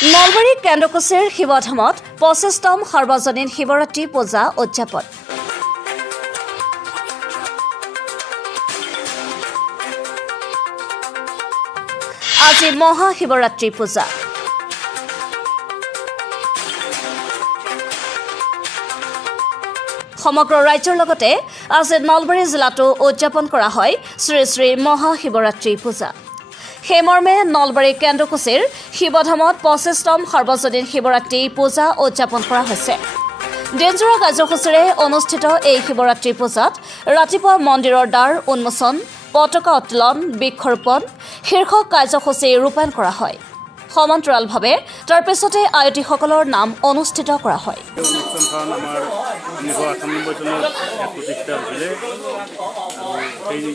নলবাৰী কেন্দ্ৰকুছিৰ শিৱধামত ২৫তম সাৰ্বজনীন শিৱৰাত্ৰি পূজা উদযাপন। আজি মহাশিৱৰাত্ৰি পূজা। সমগ্ৰ ৰাজ্যৰ লগতে আজি নলবাৰী জিলাতো উদযাপন কৰা হয় শ্ৰী শ্ৰী মহাশিৱৰাত্ৰি পূজা। সেইমৰ্মে নলবাৰী কেন্দ্ৰকুছিৰ শিৱধামত ২৫তম সাৰ্বজনীন শিৱৰাত্ৰি পূজা উদযাপন কৰা হৈছে। দিনজোৰা কাৰ্যসূচীৰে অনুষ্ঠিত এই শিৱৰাত্ৰি পূজাত ৰাতিপুৱা মন্দিৰৰ দ্বাৰ উন্মোচন, পতাকা উত্তোলন, বৃক্ষৰোপণ শীৰ্ষক কাৰ্যসূচী ৰূপায়ণ কৰা হয়। সমান্তৰালভাৱে তাৰ পিছতে আয়তীসকলৰ নাম অনুষ্ঠিত কৰা হয়। অনুষ্ঠানখন আমাৰ 1998 চনত প্ৰতিষ্ঠা হৈছিলে আৰু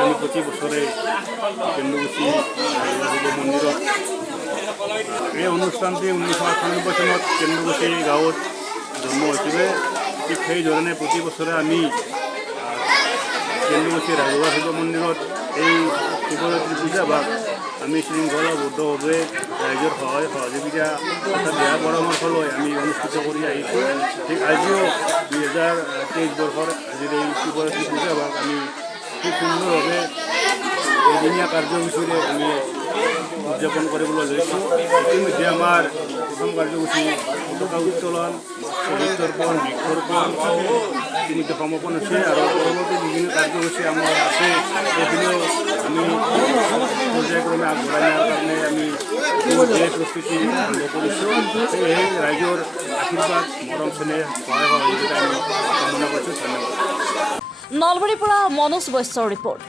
আমি প্ৰতি বছৰে কেন্দ্ৰকুছি শিৱ মন্দিৰত এই অনুষ্ঠানটি 1998 চনত কেন্দ্ৰকুছি গাঁৱত জন্ম হৈছিলে। ঠিক সেইধৰণে প্ৰতি বছৰে আমি কেন্দ্ৰকুছি ৰাজহুৱা শিৱ মন্দিৰত এই শিৱৰাত্ৰি পূজা ভাগ আমি শৃংখলাবদ্ধভাৱে ৰাইজৰ সহায় সহযোগিতা দিহা পৰামৰ্শ লৈ আমি অনুষ্ঠিত কৰি আহিছোঁ। ঠিক আজিও 2023 বৰ্ষৰ আজিৰ এই শিৱৰাত্ৰি পূজা ভাগ আমি খুব সুন্দৰভাৱে এদিনীয়া কাৰ্যসূচীৰে আমি উদযাপন কৰিবলৈ লৈছোঁ। ইতিমধ্যে আমাৰ প্ৰথম কাৰ্যসূচী পতাকা উত্তোলন, শহীদতৰ্পণ, বৃক্ষৰোপণ তিনিটা সমাপন হৈছে আৰু পৰৱৰ্তী বিভিন্ন কাৰ্যসূচী আমাৰ আছে। এইখিনিও আমি পৰ্যায়ক্ৰমে আগবঢ়াই নিয়াৰ কাৰণে আমি প্ৰস্তুতি আৰম্ভ কৰিছোঁ। সেয়েহে ৰাইজৰ আশীৰ্বাদ, মৰম চেনেহ, সহায় সহযোগিতা আমি কামনা কৰিছোঁ। ধন্যবাদ। নলবাৰীৰ পৰা মনোজ বৈশ্যৰ ৰিপৰ্ট।